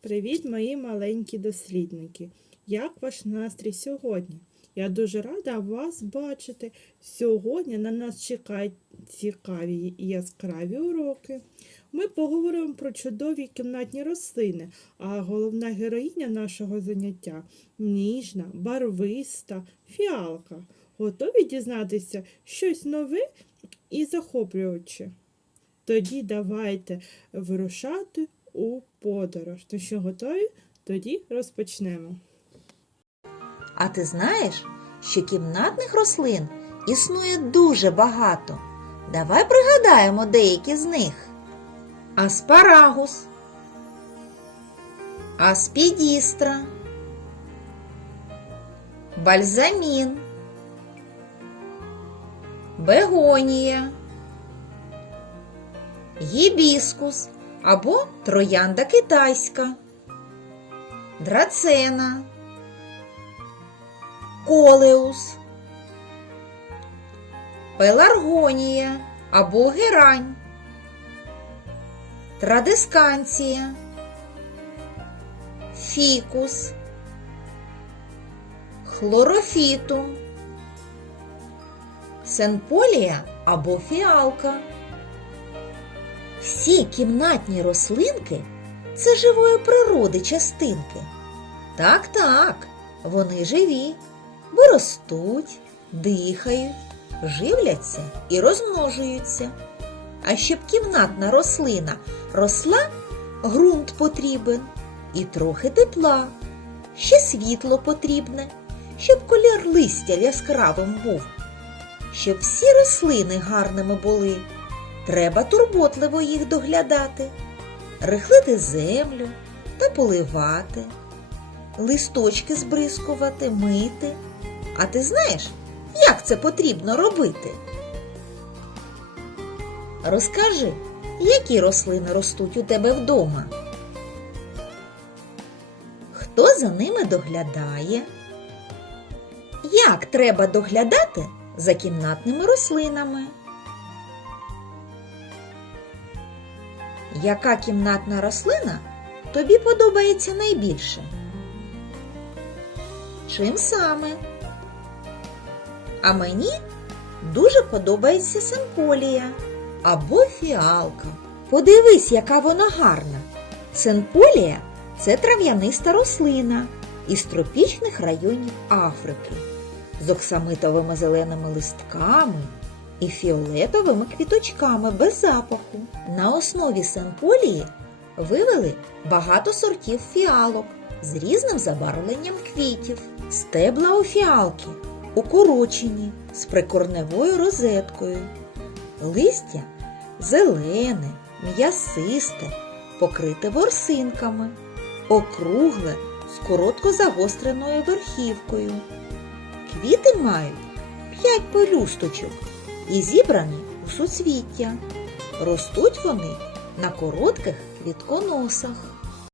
Привіт, мої маленькі дослідники! Як ваш настрій сьогодні? Я дуже рада вас бачити. Сьогодні на нас чекають цікаві і яскраві уроки. Ми поговоримо про чудові кімнатні рослини, а головна героїня нашого заняття ніжна, барвиста, фіалка. Готові дізнатися щось нове і захоплююче? Тоді давайте вирушати у подорож. То що готові? Тоді розпочнемо. А ти знаєш, що кімнатних рослин існує дуже багато. Давай пригадаємо деякі з них. Аспарагус, аспідістра, бальзамін, бегонія, гібіскус або троянда китайська, драцена. Колеус, пеларгонія або герань, традисканція, фікус, хлорофітум, сенполія або фіалка. Всі кімнатні рослинки це живої природи частинки. Так, так, вони живі, бо ростуть, дихають, живляться і розмножуються. А щоб кімнатна рослина росла, ґрунт потрібен і трохи тепла, ще світло потрібне, щоб колір листя яскравим був. Щоб всі рослини гарними були, треба турботливо їх доглядати, рихлити землю та поливати листочки збризкувати, мити. А ти знаєш, як це потрібно робити? Розкажи, які рослини ростуть у тебе вдома? Хто за ними доглядає? Як треба доглядати за кімнатними рослинами? Яка кімнатна рослина тобі подобається найбільше? Чим саме? А мені дуже подобається сенполія або фіалка. Подивись, яка вона гарна. Сенполія це трав'яниста рослина із тропічних районів Африки з оксамитовими зеленими листками і фіолетовими квіточками без запаху. На основі сенполії вивели багато сортів фіалок з різним забарвленням квітів. Стебла у фіалки укорочені з прикорневою розеткою. Листя зелене, м'ясисте, покрите ворсинками, округле з коротко загостреною верхівкою. Квіти мають п'ять пелюсточок і зібрані у суцвіття. Ростуть вони на коротких квітконосах.